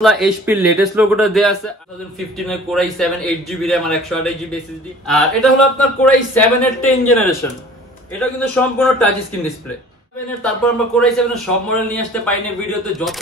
HP latest লোগোটা দেয়া আছে 2015 এর Core i7 8GB RAM আর 128GB SSD আর এটা হলো আপনার Core i7 এর 10 জেনারেশন। এটা কিন্তু সম্পূর্ণ টাচ স্ক্রিন ডিসপ্লে। 7 এর তারপর আমরা Core i7 এর সব মডেল নিয়ে আসতে পাইনি ভিডিওতে যত।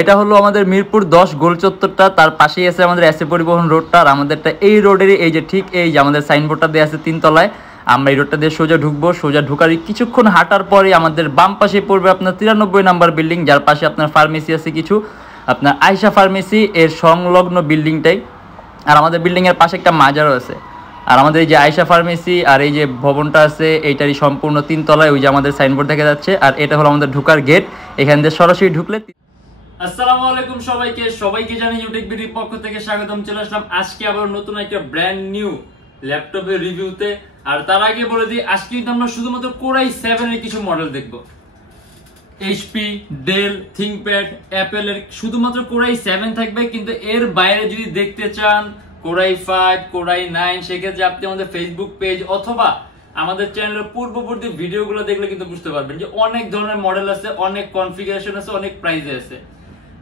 এটা হলো আমাদের মিরপুর 10 গোল চত্বরটা, তার পাশেই আছে আমাদের এসএ পরিবহন রোডটা আর আমাদেরটা এই রোডেরই এই যে ঠিক এই যে আমাদের সাইনবোর্ডটা দেয়া আছে 3 তলায়। আমরা এই রোডটা দিয়ে সোজা ঢুকবো, সোজা ঢুকারই কিছুক্ষণ হাঁটার পরে আমাদের বাম পাশে পড়বে আপনার 93 নাম্বার বিল্ডিং, যার পাশে আপনার ফার্মেসি আছে কিছু, আপনার আয়শা ফার্মেসি এর সংলগ্ন বিল্ডিংটাই। আর আমাদের বিল্ডিংয়ের পাশে একটা মাজারও আছে। আর আমাদের এই যে আয়শা ফার্মেসি আর এই যে ভবনটা আছে এইটারই সম্পূর্ণ 3 তলায়, ওই যে আমাদের সাইনবোর্ড দেখা যাচ্ছে। আর এটা হলো আমাদের ঢোকার গেট, এখান দিয়ে সরাসরি ঢুকলে। আসসালামু আলাইকুম সবাইকে জানি ইউটেকবিডির পক্ষ থেকে স্বাগতম। চলে আসলাম আজকে আবার নতুন একটা ব্র্যান্ড নিউ ল্যাপটপের রিভিউতে। আর তার আগে বলে দিই, আজকে কিন্তু আমরা শুধুমাত্র Core i7 এর কিছু মডেল দেখবো। HP, Dell, ThinkPad, Apple এর শুধুমাত্র Core i7 থাকবে, কিন্তু এর বাইরে যদি দেখতে চান Core i5, Core i9, সেক্ষেত্রে আপনি আমাদের ফেসবুক পেজ অথবা আমাদের চ্যানেলের পূর্ববর্তী ভিডিওগুলো দেখলে কিন্তু বুঝতে পারবেন যে অনেক ধরনের মডেল আছে, অনেক কনফিগারেশন আছে, অনেক প্রাইসে আছে।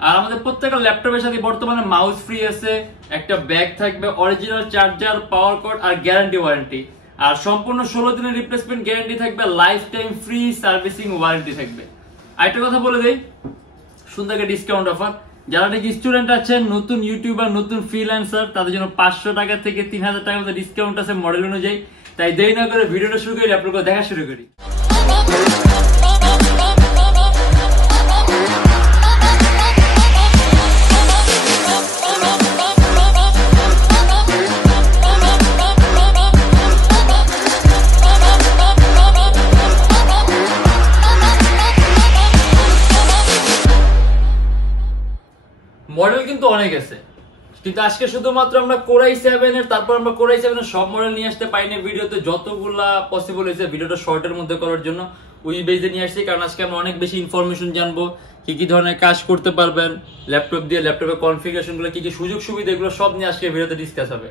আর আমাদের প্রত্যেকটা ল্যাপটপের সাথে বর্তমানে মাউস ফ্রি আছে, একটা ব্যাগ থাকবে, অরিজিনাল চার্জার, পাওয়ার কর্ড আর গ্যারান্টি ওয়ারেন্টি। আর সম্পূর্ণ 16 দিনের রিপ্লেসমেন্ট গ্যারান্টি থাকবে, life time free servicing warranty থাকবে। আরেকটা কথা বলে দেই, সুন্দর একটা ডিসকাউন্ট অফার। যারা নাকি স্টুডেন্ট আছেন, নতুন ইউটিউবার, নতুন ফ্রিল্যান্সার, তাদের জন্য 500 টাকা থেকে 3000 টাকার মতো ডিসকাউন্ট আছে মডেল অনুযায়ী। তাই দেরি না করে ভিডিওটা শুরু করি, ল্যাপটপগুলো দেখা শুরু করি। মডেল কিন্তু অনেক আছে, কিন্তু আজকে শুধুমাত্র আমরা Core i7 এর তারপর আমরা Core i7 এর সব মডেল নিয়ে আসতে পাইনি ভিডিওতে, যতগুলা পসিবল হয়েছে ভিডিওটা শর্টের মধ্যে করার জন্য ওই বেজে নিয়ে আসছি। কারণ আজকে আমরা অনেক বেশি ইনফরমেশন জানবো, কি কি ধরনের কাজ করতে পারবেন ল্যাপটপ দিয়ে, ল্যাপটপের কনফিগারেশন গুলো, কি কি সুযোগ সুবিধা, এগুলো সব নিয়ে আজকে ভিডিওতে ডিসকাস হবে।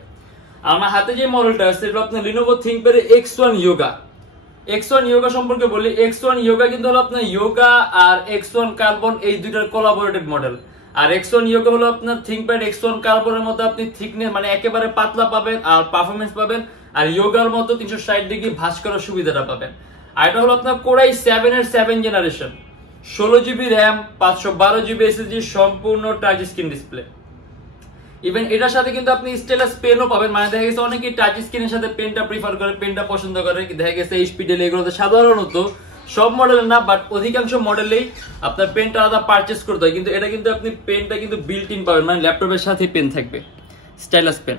আমার হাতে যে মডেলটা আছে এটা আপনার Lenovo ThinkPad X1 Yoga। X1 Yoga সম্পর্কে বলি, X1 Yoga কিন্তু হলো আপনার Yoga আর X1 Carbon এই দুইটার কোলাবোরেটেড মডেল। আর X1 Yoga হলো আপনার ThinkPad X1 কার্বনের মতো আপনি থিকনেস মানে একেবারে পাতলা পাবেন আর পারফরম্যান্স পাবেন, আর যোগার মতো 360 ডিগ্রি ভাঁজ করার সুবিধাটা পাবেন। আর এটা হলো আপনার Core i7 এর 7 generation, 16GB RAM, 512GB SSD, সম্পূর্ণ টাচ স্ক্রিন ডিসপ্লে। ইভেন এটার সাথে কিন্তু আপনি স্টাইলাস পেনও পাবেন। মানে দেখা গেছে অনেকেই টাচ স্ক্রিনের সাথে পেনটা প্রিফার করে, পেনটা পছন্দ করে। দেখা গেছে Hp-Dell এগুলোতে সাধারণত সব মডেলে না, বাট অধিকাংশ মডেলেই আপনার পেনটা আলাদা পারচেজ করতে হয়, কিন্তু এটা কিন্তু আপনি পেনটা কিন্তু বিল্ট ইন পাবেন, মানে ল্যাপটপের সাথে পেন থাকবে, স্টাইলাস পেন।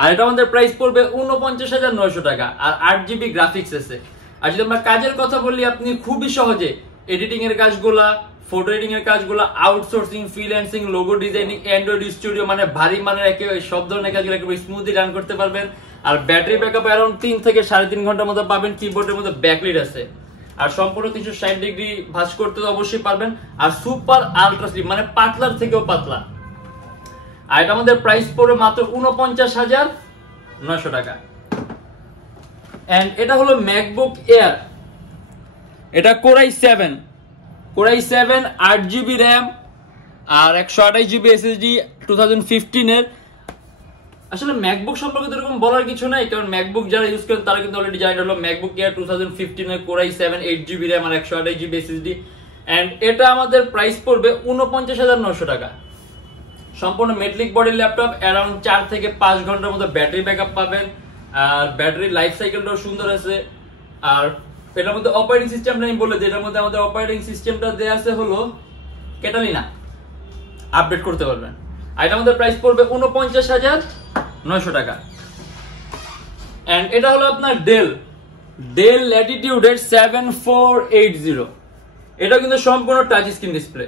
আর এটা আমাদের প্রাইস পড়বে 49,900 টাকা। আর 8GB গ্রাফিক্স আছে। আর যদি আমরা কাজের কথা বলি, আপনি খুবই সহজে এডিটিং এর কাজগুলা, ফটো এডিটিং এর কাজগুলো, outsourcing, freelancing, logo designing, Android studio, মানে ভারী মানের একেবারে সব ধরনের কাজগুলো একেবারে স্মুথলি রান করতে পারবেন। আর ব্যাটারি ব্যাকআপ অ্যারাউন্ড 3 থেকে 3.5 ঘন্টার মতো পাবেন। কিবোর্ডের মধ্যে ব্যাকলাইট আছে। আর সম্পূর্ণ 360 ডিগ্রি ভাঁজ করতে তো অবশ্যই পারবেন। আর সুপার আলট্রা স্লিম, মানে পাতলার থেকেও পাতলা। আর এটা আমাদের প্রাইস পড়বে মাত্র 49,900 টাকা। এন্ড এটা হলো ম্যাকবুক এয়ার, এটা Core i7 8GB RAM আর 128GB SSD 2015 এর। আসলে ম্যাকবুক সম্পর্কে এরকম বলার কিছু নাই, কারণ ম্যাকবুক যারা ইউজ করেন তারা কিন্তু অলরেডি জানেন। হলো ম্যাকবুক এয়ার 2015 এর Core i7 8GB RAM আর 128GB SSD। এন্ড এটা আমাদের প্রাইস পড়বে 49,900 টাকা। সম্পূর্ণ মেটালিক বডির ল্যাপটপ, অ্যারাউন্ড 4 থেকে 5 ঘন্টার মতো ব্যাটারি ব্যাকআপ পাবেন। আর ব্যাটারি লাইফ সাইকেলটাও সুন্দর আছে। আর এটার মধ্যে অপারেটিং সিস্টেমটা আমি বলে দিই, এটার মধ্যে আমাদের অপারেটিং সিস্টেমটা দেয়া আছে হলো ক্যাটালিনা, আপডেট করতে পারবেন। আর এটা আমাদের প্রাইস পড়বে 49,900 টাকা। এন্ড এটা হলো আপনার ডেল ল্যাটিটিউড এর 7480। এটা কিন্তু সম্পূর্ণ টাচ স্ক্রিন ডিসপ্লে,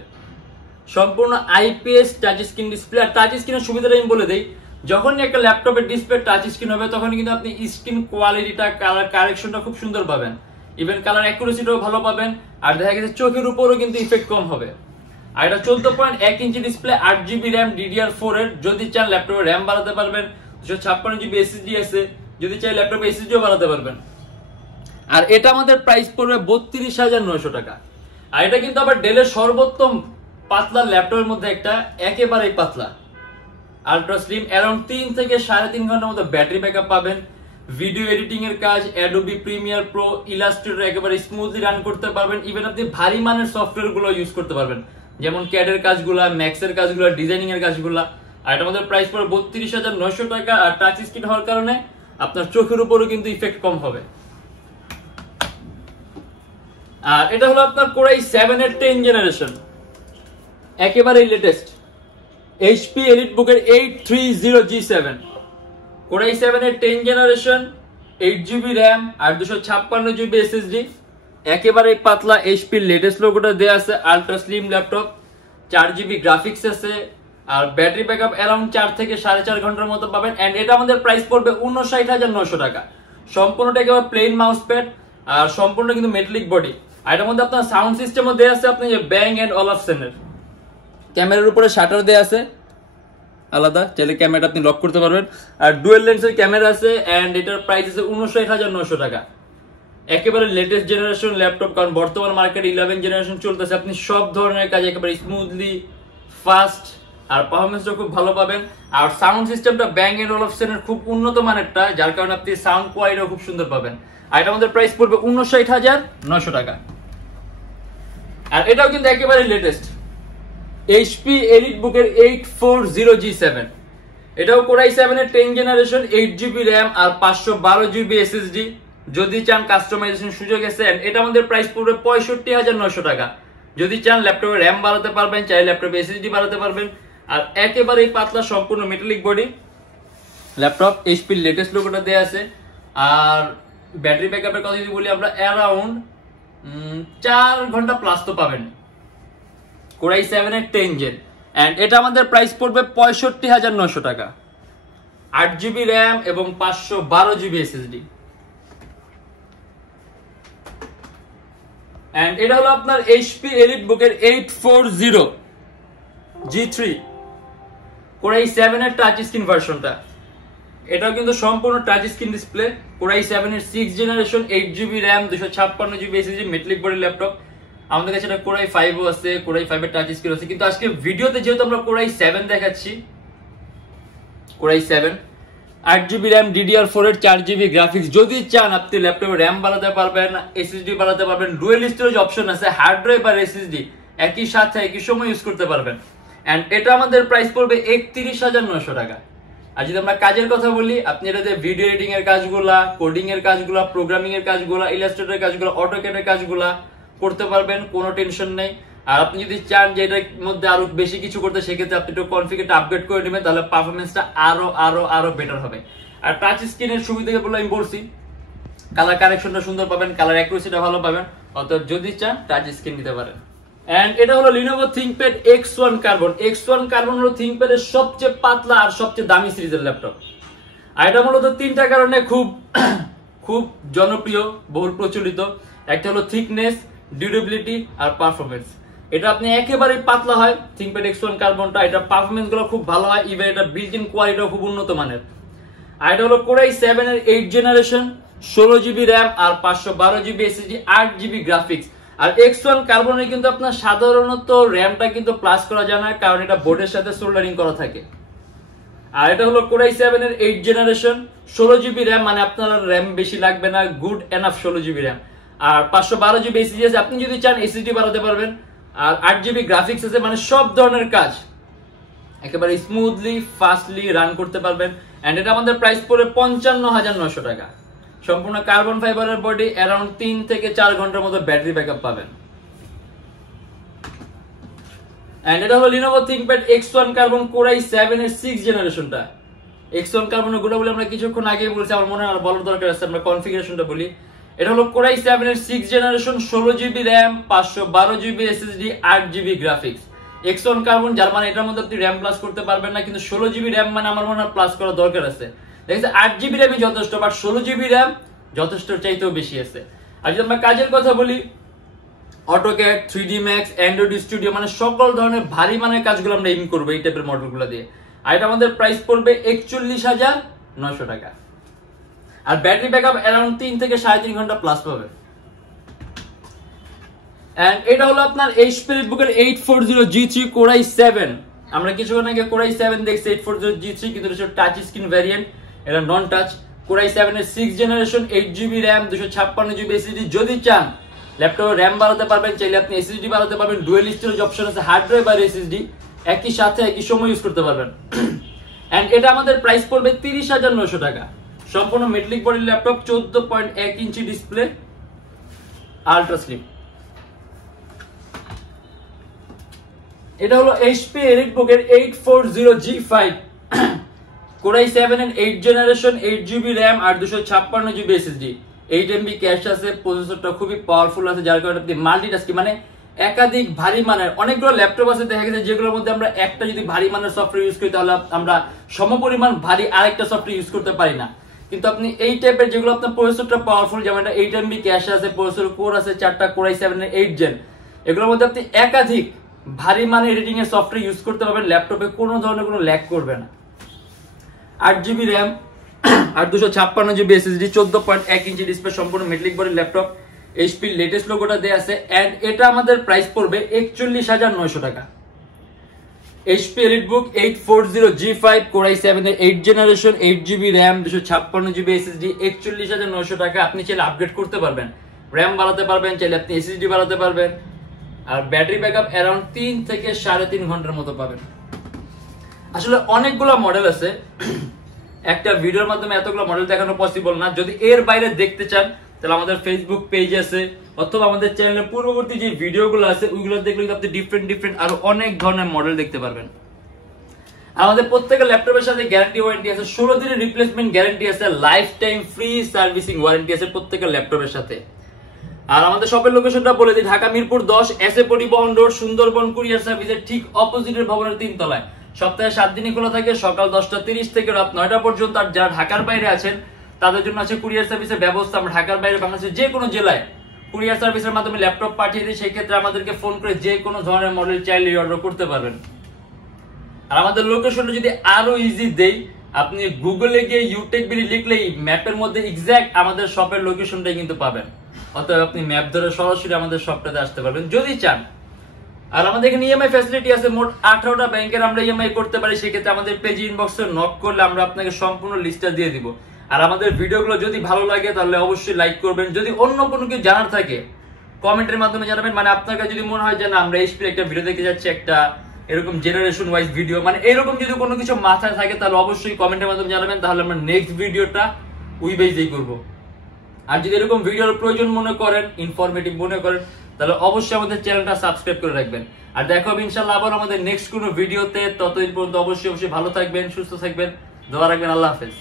সম্পূর্ণ IPS টাচ স্ক্রিন ডিসপ্লে। আর টাচ স্ক্রিনের সুবিধাটা আমি বলে দেই, যখনই একটা ল্যাপটপের ডিসপ্লে টাচ স্ক্রিন হবে তখন কিন্তু আপনি স্ক্রিন কোয়ালিটিটা, কালার কারেকশনটা খুব সুন্দর পাবেন। ইভেন কালার অ্যাকুরেসিটাও ভালো পাবেন। আর দেখা গেছে চোখের উপরও কিন্তু ইফেক্ট কম হবে। আর এটা 14.1 inch display, 8GB RAM DDR4 এর। যদি চান ল্যাপটপে RAM বাড়াতে পারবেন, 256GB SSD আছে, যদি চাই ল্যাপটপে SSDও বাড়াতে পারবেন। আর এটা আমাদের প্রাইস পড়বে 32,900 টাকা। আর এটা কিন্তু আবার ডেলের সর্বোত্তম পাতলা ল্যাপটপের মধ্যে একটা একেবারেই পাতলা আলট্রা স্লিম অ্যারাউন্ড 3 থেকে 3.5 ঘন্টার মতো ব্যাটারি ব্যাকআপ পাবেন। ভিডিও এডিটিং এর কাজ অ্যাডোবি প্রিমিয়ার প্রো, ইলাস্ট্রেটর একেবারে স্মুথলি রান করতে পারবেন। ইভেন আপনি ভারী মানের সফটওয়্যার গুলো ইউজ করতে পারবেন, যেমন ক্যাড এর কাজগুলা, ম্যাক্স এর কাজগুলা, ডিজাইনিং এর কাজগুলা। আর এটা আমাদের প্রাইস পড়ে 32,900 টাকা। আর টাচ স্ক্রিন হওয়ার কারণে আপনার চোখের উপরও কিন্তু ইফেক্ট কম হবে। আর এটা হলো আপনার Core i7 এর 10 জেনারেশন, একেবারে লেটেস্ট HP EliteBook এর 830G7। Core i7 এর 10 জেনারেশন, 8GB RAM আর 256GB SSD, একেবারে পাতলা HP লেটেস্ট লোগোটা দেয়া আছে। Ultra slim laptop, 4GB graphics আছে আর ব্যাটারি ব্যাকআপ অ্যারাউন্ড 4 থেকে 4.5 ঘন্টার মতো পাবেন। এন্ড এটা আমাদের প্রাইস পড়বে 59,900 টাকা। সম্পূর্ণটা একেবারে প্লেন মাউস প্যাড আর সম্পূর্ণ কিন্তু মেটালিক বডি। আর এটার মধ্যে আপনার সাউন্ড সিস্টেমও দেয়া আছে, আপনি যে ব্যাং এন্ড অলাফসেনের ক্যামেরার উপরে শাটার দেয়া আছে আলাদা, চাইলে ক্যামেরাটা আপনি লক করতে পারবেন। আর ডুয়েল লেন্সের ক্যামেরা আছে এন্ড এটার প্রাইস আছে 59,900 টাকা। একেবারে লেটেস্ট জেনারেশন ল্যাপটপ, কারণ বর্তমান মার্কেটে 11 জেনারেশন চলতেছে। আপনি সব ধরনের কাজ একেবারে স্মুথলি, ফাস্ট আর পারফরম্যান্সটা খুব ভালো পাবেন। আর সাউন্ড সিস্টেমটা ব্যাং এন্ড অলাফসেনের খুব উন্নত মানেরটা, যার কারণে আপনি সাউন্ড কোয়ালিটিও খুব সুন্দর পাবেন। আর এটা আমাদের প্রাইস পড়বে 59,900 টাকা। আর এটাও কিন্তু একেবারে লেটেস্ট HP EliteBook এর 840G7। এটাও Core i7 এর 10 জেনারেশন, 8GB RAM আর 512GB SSD। যদি চান কাস্টমাইজেশন সুযোগ আছে। এটা আমাদের প্রাইস পড়বে 65,900 টাকা। যদি চান ল্যাপটপে RAM বাড়াতে পারবেন, চাই ল্যাপটপে SSD বাড়াতে পারবেন। আর একেবারেই পাতলা সম্পূর্ণ metallic body laptop, HP latest লোগোটা দেয়া আছে। আর ব্যাটারি ব্যাকআপের কথা যদি বলি, আমরা অ্যারাউন্ড 4 ঘন্টা প্লাস তো পাবেন Core i7 এর 10 জেন। এন্ড এটা আমাদের প্রাইস পড়বে 65,900 টাকা। 8GB RAM এবং 512GB SSD। এন্ড এটা হলো আপনার HP EliteBook এর 840G3 Core i7 এর টাচ স্ক্রিন ভার্সনটা। এটাও কিন্তু সম্পূর্ণ touch screen display. Core i7 এর 6 generation, 8GB RAM, 256GB SSD, metallic body laptop. আমাদের কাছে এটা Core i5 ও আছে, Core i5 এর টাচ স্ক্রিন আছে। কিন্তু আজকে ভিডিওতে যেহেতু আমরা Core i7 দেখাচ্ছি, Core i7 8GB RAM, DDR4 এর 4GB গ্রাফিক্স। যদি চান আপনি ল্যাপটপে RAM বাড়াতে পারবেন, SSD বাড়াতে পারবেন, ডুয়াল স্টোরেজ অপশন আছে, হার্ড ড্রাইভ আর SSD একই সাথে একই সময় ইউজ করতে পারবেন। এন্ড এটা আমাদের প্রাইস পড়বে 31,900 টাকা। আর যদি আমরা কাজের কথা বলি, আপনি এটাতে ভিডিও এডিটিং এর কাজগুলা, কোডিং এর কাজগুলা, প্রোগ্রামিং এর কাজগুলা, ইলাস্ট্রেটর কাজগুলা, অটোক্যাড এর কাজগুলা করতে পারবেন, কোনো টেনশন নেই। আর আপনি যদি চান যে এটার মধ্যে আরো বেশি কিছু করতে, সেক্ষেত্রে আপনি একটু কনফিগারটা আপডেট করে নেবেন, তাহলে পারফরমেন্সটা আরো বেটার হবে। আর টাচ স্ক্রিনের সুবিধা বলে আমি বলছি, কালার কারেকশনটা সুন্দর পাবেন, কালার অ্যাকুরেসিটা ভালো পাবেন। অর্থাৎ যদি চান টাচ স্ক্রিন নিতে পারেন। এন্ড এটা হলো Lenovo ThinkPad X1 Carbon। X1 Carbon হলো ThinkPad এর সবচেয়ে পাতলা আর সবচেয়ে দামি সিরিজের ল্যাপটপ। আর এটা মূলত 3টা কারণে খুব জনপ্রিয়, বহুল প্রচলিত। একটা হলো থিকনেস, ডিউরেবিলিটি আর পারফরমেন্স। এটা আপনি একেবারেই পাতলা হয় ThinkPad X1 Carbonটা। এটা পারফরমেন্স গুলো খুব ভালো হয়, ইভেন এটা বিল্ট ইন কোয়ালিটিও খুব উন্নত মানের। আর এটা হলো Core i7 এর 8 জেনারেশন, 16GB RAM আর 512GB SSD, 8GB গ্রাফিক্স। আর X1 Carbon কিন্তু আপনার সাধারণত র্যামটা কিন্তু প্লাস করা যায় না, কারণ এটা বোর্ডের সাথে সোল্ডারিং করা থাকে। আর এটা হলো Core i7 এর 8 জেনারেশন, 16GB RAM, মানে আপনার র্যাম বেশি লাগবে না, গুড এনাফ 16GB RAM। আর 512GB SSD আছে, আপনি যদি চান SSD বাড়াতে পারবেন। আর 8GB গ্রাফিক্স আছে, মানে সব ধরনের কাজ একেবারে স্মুথলি, ফাস্টলি রান করতে পারবেন। এন্ড এটা আমাদের প্রাইস পড়ে 55,900 টাকা। সম্পূর্ণ কার্বন ফাইবারের বডি, অ্যারাউন্ড 3 থেকে 4 ঘন্টার মতো ব্যাটারি ব্যাকআপ পাবেন। এন্ড এটা হলো Lenovo ThinkPad X1 Carbon Core i7 এর 6 জেনারেশনটা। X1 Carbon এর গুলো বলে আমরা কিছুক্ষণ আগেই বলছি, আমার মনে হয় আর বলার দরকার আছে, আমরা কনফিগারেশনটা বলি। এটা হলো Core i7 এর 6 generation, 16GB RAM, 512GB SSD, 8GB graphics. X1 Carbon যার মানে এটার মধ্যে আপনি RAM প্লাস করতে পারবেন না, কিন্তু 16GB RAM মানে আমার মনে হয় প্লাস করা দরকার আছে। দেখেন 8GB RAM যথেষ্ট, বাট 16GB RAM যথেষ্ট চাইতেও বেশি আছে। আর যদি আমরা কাজের কথা বলি, AutoCAD, 3D Max, Android Studio, মানে সকল ধরনের ভারী মানের কাজগুলো আমরা এম করবো এই টাইপের মডেলগুলো দিয়ে। আর এটা আমাদের প্রাইস পড়বে 41,900 টাকা। আর ব্যাটারি ব্যাকআপ অ্যারাউন্ড 3 থেকে 3.5 ঘন্টা প্লাস পাবে। এন্ড এটা হলো আপনার HP EliteBook এর 840G3 Core i7। আমরা কিছুক্ষণ আগে Core i7 দেখছি 840G3, কিন্তু এটা টাচ স্ক্রিন ভ্যারিয়েন্ট, এটা নন টাচ। Core i7 এর 6th generation, 8GB RAM, 256GB SSD। যদি চান ল্যাপটপে RAM বাড়াতে পারবেন, চাইলে আপনি SSD বাড়াতে পারবেন, ডুয়াল স্টোরেজ অপশন আছে, হার্ড ড্রাইভ আর SSD একই সাথে একই সময় ইউজ করতে পারবেন। এন্ড এটা আমাদের প্রাইস পড়বে 30,900 টাকা। সম্পূর্ণ metallic body laptop, 14.1 inch display, ultra slim. এটা হলো HP EliteBook এর 840G5 Core i7 এর 8th জেনারেশন, 8GB RAM আর 256GB SSD, 8MB ক্যাশ আছে। প্রসেসরটা খুবই পাওয়ারফুল আছে, যার কারণে আপনি মাল্টিটাস্কিং মানে একাধিক ভারী মানের অনেকগুলো ল্যাপটপ আছে দেখা গেছে যেগুলোর মধ্যে আমরা একটা যদি ভারী মানের সফটওয়্যার ইউজ করি তাহলে আমরা সমপরিমাণ ভারী আরেকটা সফটওয়্যার ইউজ করতে পারি না। কিন্তু আপনি এই টাইপের যেগুলো আপনার প্রসেসরটা পাওয়ারফুল, যেমন এটা 8MB ক্যাশ আছে, প্রসেসর কোর আছে 4টা, Core i7 এর 8th জেন, এগুলোর মধ্যে আপনি একাধিক ভারী মানের এডিটিং এর সফটওয়্যার ইউজ করতে পারবেন, ল্যাপটপে কোনো ধরনের কোনো ল্যাগ করবে না। 8GB RAM আর 256GB SSD, 14.1 ইঞ্চি ডিসপ্লে, সম্পূর্ণ metallic body laptop, HP latest লোগোটা দেয়া আছে। এন্ড এটা আমাদের প্রাইস পড়বে 41,900 টাকা। HP EliteBook 840G5 Core i7 এর 8th generation, 8GB RAM, 256GB SSD, 41,900 টাকা। আপনি চাইলে আপগ্রেড করতে পারবেন, RAM বাড়াতে পারবেন, চাইলে আপনি SSD বাড়াতে পারবেন। আর ব্যাটারি ব্যাকআপ অ্যারাউন্ড 3 থেকে 3.5 ঘন্টার মতো পাবেন। আসলে অনেকগুলো মডেল আছে, একটা ভিডিওর মাধ্যমে এতগুলো মডেল দেখানো পসিবল না। যদি এর বাইরে দেখতে চান তাহলে আমাদের ফেসবুক পেজ আছে, অথবা আমাদের চ্যানেলের পূর্ববর্তী যে ভিডিওগুলো আছে ওইগুলো দেখলে আপনি ডিফারেন্ট আরো অনেক ধরনের মডেল দেখতে পারবেন। আমাদের প্রত্যেকটা ল্যাপটপের সাথে গ্যারান্টি ওয়ারেন্টি আছে, 16 দিনের রিপ্লেসমেন্ট গ্যারান্টি আছে, life time free servicing warranty আছে প্রত্যেকটা ল্যাপটপের সাথে। আর আমাদের শপের লোকেশনটা বলে দিই, ঢাকা মিরপুর 10 এসএ পরিবহন রোড, সুন্দরবন কুরিয়ার সার্ভিসের ঠিক অপোজিটের ভবনের 3 তলায়। সপ্তাহে 7 দিনই খোলা থাকে, সকাল 10:30 থেকে রাত 9টা পর্যন্ত। আর যারা ঢাকার বাইরে আছেন তাদের জন্য আছে কুরিয়ার সার্ভিসের ব্যবস্থা। আমরা ঢাকার বাইরে বাংলাদেশের যে কোনো জেলায় কুরিয়ার সার্ভিসের মাধ্যমে ল্যাপটপ পাঠিয়ে দিই, সেই ক্ষেত্রে আমাদেরকে ফোন করে যে কোনো ধরনের মডেল চাইলে অর্ডার করতে পারবেন। আর আমাদের লোকেশনটা যদি আরো ইজি দেই, আপনি গুগলে গিয়ে Youtechbd লিখলেই ম্যাপের মধ্যে এক্সাক্ট আমাদের শপের লোকেশনটাই কিন্তু পাবেন। অতএব আপনি ম্যাপ ধরে সরাসরি আমাদের শপটাতে আসতে পারবেন যদি চান। আর আমাদের এখানে ইএমআই ফ্যাসিলিটি আছে, মোট 18টা ব্যাংকের আমরা ইএমআই করতে পারি। সেক্ষেত্রে আমাদের পেজ ইনবক্সে নক করলে আমরা আপনাকে সম্পূর্ণ লিস্টটা দিয়ে দিব। আর আমাদের ভিডিওগুলো যদি ভালো লাগে তাহলে অবশ্যই লাইক করবেন। যদি অন্য কোনো কিছু জানার থাকে কমেন্টের মাধ্যমে জানাবেন। মানে আপনার কাছে যদি মনে হয় যে না আমরা HP একটা ভিডিও দেখতে যাচ্ছি, একটা এরকম জেনারেশন ওয়াইজ ভিডিও, মানে এরকম যদি কোনো কিছু মাথায় থাকে তাহলে অবশ্যই কমেন্টের মাধ্যমে জানাবেন, তাহলে আমরা নেক্সট ভিডিওটা ওই বেজেই করব। আর যদি এরকম ভিডিওর প্রয়োজন মনে করেন, ইনফরমেটিভ মনে করেন, তাহলে অবশ্যই আমাদের চ্যানেলটা সাবস্ক্রাইব করে রাখবেন। আর দেখা হবে ইনশাআল্লাহ আবার আমাদের নেক্সট কোনো ভিডিওতে। ততদিন পর্যন্ত অবশ্যই ভালো থাকবেন, সুস্থ থাকবেন, দোয়া রাখবেন। আল্লাহ হাফেজ।